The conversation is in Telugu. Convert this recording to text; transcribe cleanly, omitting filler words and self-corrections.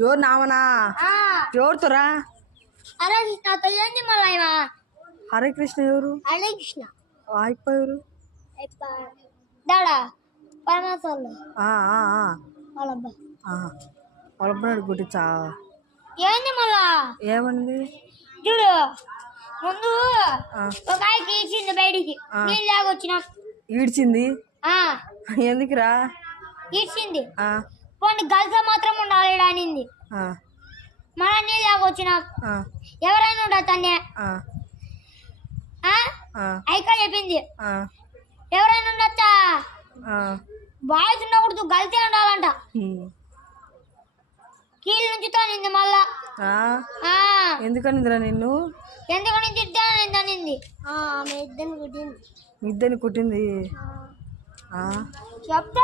ఎవరు నామనా ఎవరుతోరా? హరే కృష్ణ ఎవరు? హరే కృష్ణ అయిపో ఎవరు? దాడా పరమాత్మ వాళ్ళ గురించా? ఏంది మళ్ళా? ఏమంది చూడు, ముందు ఒక ఆయనకి ఈడ్చింది బయటికి, నీళ్ళు లాగొచ్చినా. ఈడ్చింది ఎందుకురా? ఈడ్చింది పోనీ గల్స మాత్రం ఉండాలి అనింది. మన నీళ్ళు లాగొచ్చినా ఎవరైనా ఉండదు తన్నే. ఐకా చెప్పింది ఎవరైనా ఉండొచ్చా, బాయ్స్ ఉండకూడదు, గల్సే ఉండాలంట. కీళ్ళ నుంచి తనింది మళ్ళా. ఎందుకనిందిరా నిన్ను? ఎందుకని తిట్టానింది. ఇద్దరిని కుట్టింది చెప్తా